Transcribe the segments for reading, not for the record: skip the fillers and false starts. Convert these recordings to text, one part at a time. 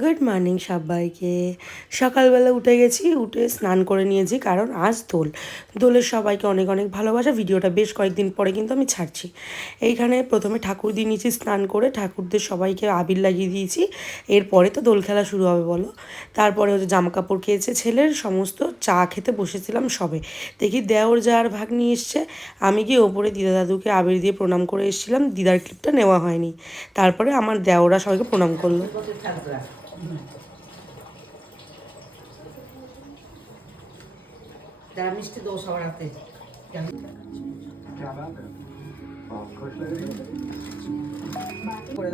Good morning সবাইকে। সকালবেলা উঠে গেছি, উঠে স্নান করে নিয়েছি, কারণ আজ দোলের সবাইকে অনেক অনেক ভালোবাসা। ভিডিওটা বেশ কয়েকদিন পরে কিন্তু আমি ছাড়ছি। এইখানে প্রথমে ঠাকুর দিয়ে নিয়েছি, স্নান করে ঠাকুরদের সবাইকে আবির লাগিয়ে দিয়েছি। এরপরে তো দোল খেলা শুরু হবে বলো। তারপরে হচ্ছে জামা কাপড় খেয়েছে ছেলের, সমস্ত চা খেতে বসেছিলাম সবে। দেখি দেওর যার ভাগ নিয়ে এসছে। আমি গিয়ে ওপরে দিদা দাদুকে আবির দিয়ে প্রণাম করে এসেছিলাম, দিদার ক্লিপটা নেওয়া হয়নি। তারপরে আমার দেওরা সবাইকে প্রণাম করলো। মিষ্টি দোষ হওয়ার হাতে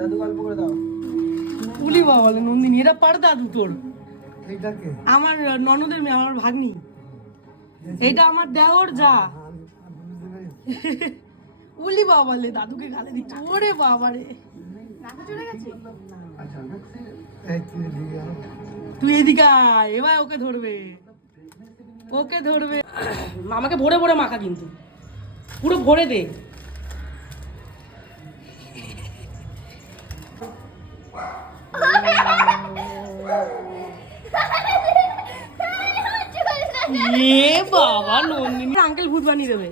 দাদু গল্প করে দাও। উলি বাবা বলে নন্দিনী, এটা পার দাদু তোর। আমার ননদের মেয়ে, আমার ভাগ্নি। এটা আমার দেওর যা। উলি বাবা বলে দাদুকে গালে দিচ্ছে। ওরে বাবা রে, তুই এদিকে আয়, এবার ওকে ধরবে, ওকে ধরবে। আমাকে ভরে ভরে মাখা, কিন্তু পুরো ভরে দে। এ বাবা, নন্দিনী আঙ্কেল ভূত বানিয়ে দেবে।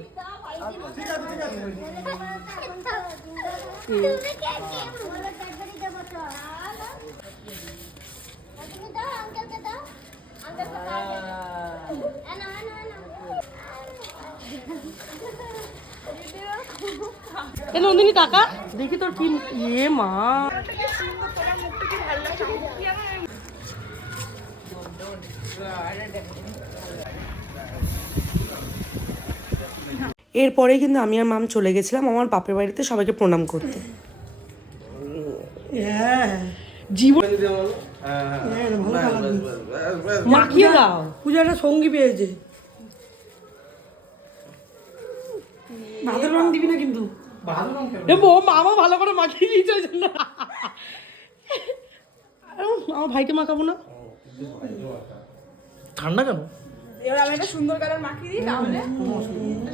এ নন্দিনী টাকা দেখি তোর কি। এ মা, এরপরে কিন্তু আমি আর মাম চলে গেছিলাম আমার বাপের বাড়িতে সবাইকে প্রণাম করতে। জীবন মাখিয়ে দাও, পূজাটা সঙ্গী পেয়েছে। ভাতের রং দিবি না কিন্তু, মামা ভালো করে মাখিয়ে দিয়েছে ওই জন্য। আমার ভাইকে মাখাবো না, ঠান্ডা কেন? এবার আমি একটা সুন্দর কালার মাখিয়ে দিই, তাহলে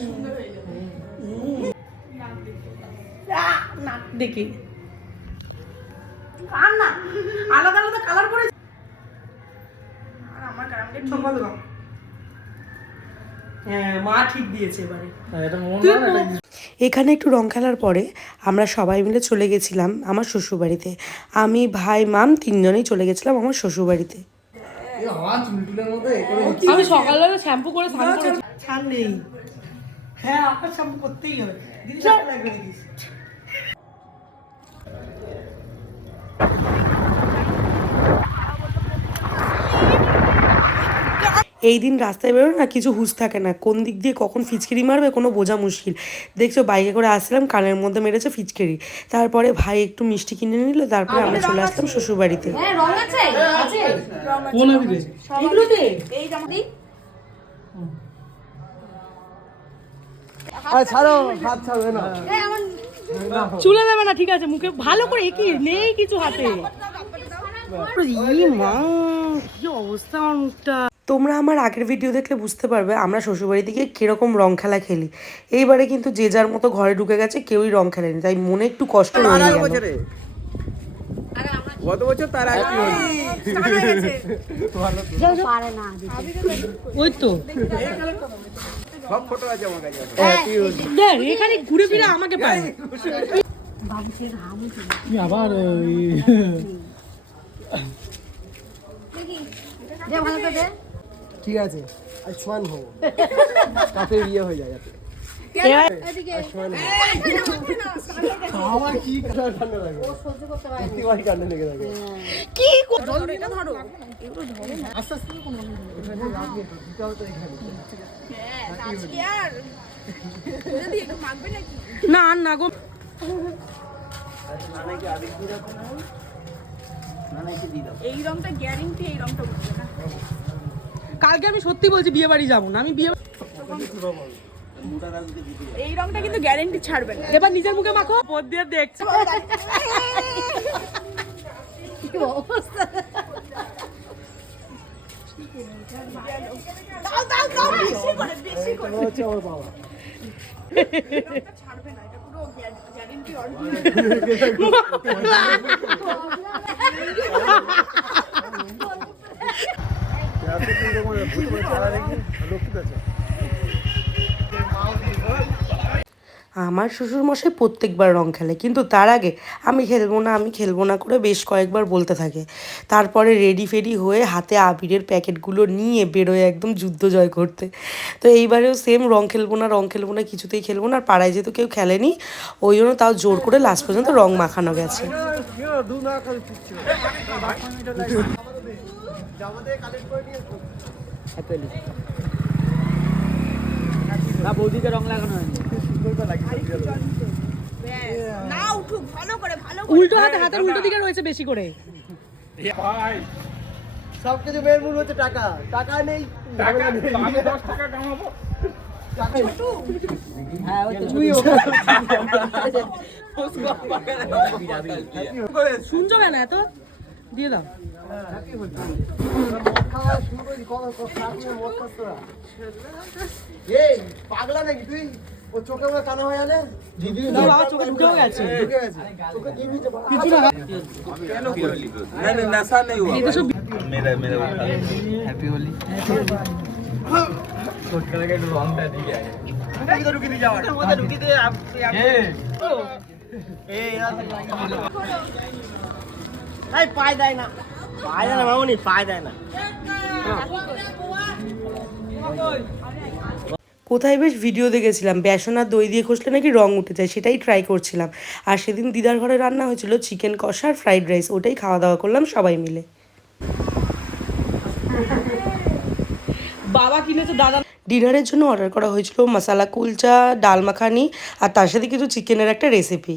সুন্দর হয়ে যাবে। নাক দেখি আর না, আলাদা আলাদা কালার করে। আর আমার কালারটা হ্যাঁ, মা ঠিক দিয়েছে এবারে। এটা এখানে একটু রং খেলার পরে আমরা সবাই মিলে চলে গেছিলাম আমার শ্বশুরবাড়িতে। আমি, ভাই, মাম তিনজনেই চলে গেছিলাম আমার শ্বশুরবাড়িতে। আমি সকালবেলা শ্যাম্পু করে স্নান করেছি। ছাড় নেই। হ্যাঁ, আপনার শ্যাম্পু করতেই হবে। দিদি শ্যাম্পু লাগবে নাকি? এই দিন রাস্তায় বেরো না, কিছু হুঁশ থাকে না, কোন দিক দিয়ে কখন ফিচকিরি মারবে কোনো বোঝা মুশকিল। দেখছো বাইকে করে আসছিলাম, কানের মধ্যে মেরেছে ফিচকিরি। তারপরে ভাই একটু মিষ্টি কিনে নিল, তারপরে আমরা চলে আসলাম শ্বশুরবাড়িতে। চুলে দেবে না, ঠিক আছে, মুখে ভালো করে। কি নেই কিছু হাতে। মা, কি অবস্থা আমার মুখটা। তোমরা আমার আগের ভিডিও দেখলে বুঝতে পারবে আমরা শ্বশুরবাড়ি থেকে কিরকম রং খেলা খেলি। এইবারে কিন্তু যে যার মতো ঘরে ঢুকে গেছে, কেউই রং খেলেনি, তাই মনে একটু কষ্ট রয়ে গেল। গত বছর তার আগে ওই তো সব ফটো আছে আমার কাছে। দেখ, এখানে ঘুরে ফিরে আমাকে পায়। আবার ঠিক আছে, আয়ুষ্মান হো, তাতে বিয়ে হয়ে যায় যাতে। আমার কি কালার ঠান্ডা লাগে, প্রতিবার ঠান্ডা লেগে থাকে। কি এটা ধরো, এগুলো ধরো না। আস্তে আস্তে কোনো দিতে হবে তো এখানে। হ্যাঁ, আজকে আর যদি একটু মাখবে নাকি? না আর না গো। এই রংটা গ্যারান্টি, এই রংটা উঠবে না। কালকে আমি সত্যি বলছি বিয়ে বাড়ি যাবো না, আমি বিয়ে এই রংটা কিন্তু গ্যারান্টি ছাড়বে না। এবার নিজের মুখে মাখো, পদ দিয়ে দেখছো কি অবস্থা। দাও দাও দাও, বেশি করে বেশি করে। হচ্ছে আমার বাবা। ছাড়বে না, এটা পুরো গ্যারান্টি অরিজিনাল। আমার শ্বশুরমশাই প্রত্যেকবার রং খেলে, কিন্তু তার আগে আমি খেলবো না করে বেশ কয়েকবার বলতে থাকে। তারপরে রেডি ফেডি হয়ে হাতে আবিরের প্যাকেটগুলো নিয়ে বেরোয় একদম যুদ্ধ জয় করতে। তো এইবারেও সেম রং খেলবো না কিছুতেই খেলবো না, আর পাড়ায় যেহেতু কেউ খেলেনি ওই জন্য তাও জোর করে লাস্ট পর্যন্ত রং মাখানো গেছে। বৌদিকে রং লাগানো হয়নি। না উঠুক ভালো করে উল্টো হাতের উল্টো দিকে রয়েছে বেশি করে। সবকিছু মেয়ের মূল হচ্ছে টাকা, টাকা নেই। শুনছো না এত দিয়ে দাও। পাগলা নাকি তুই? ও চোখে মনে কানা হয়ে গেলে চোখে ঢুকেও গেছে। চোখে কি হয়েছে? हैप्पी होली পায় দেয় না মামনি, পায় দেয় না। কোথায় বেশ ভিডিও দেখেছিলাম বেসন আর দই দিয়ে কষলে নাকি রং উঠে যায়, সেটাই ট্রাই করছিলাম। আর সেদিন দিদার ঘরে রান্না হয়েছিল চিকেন কষা আর ফ্রাইড রাইস, ওটাই খাওয়া দাওয়া করলাম সবাই মিলে। বাবা কিনেছে দাদা। ডিনারের জন্য অর্ডার করা হয়েছিল মশালা কুলচা, ডাল মাখানি আর তার সাথে কিছু চিকেনের একটা রেসিপি।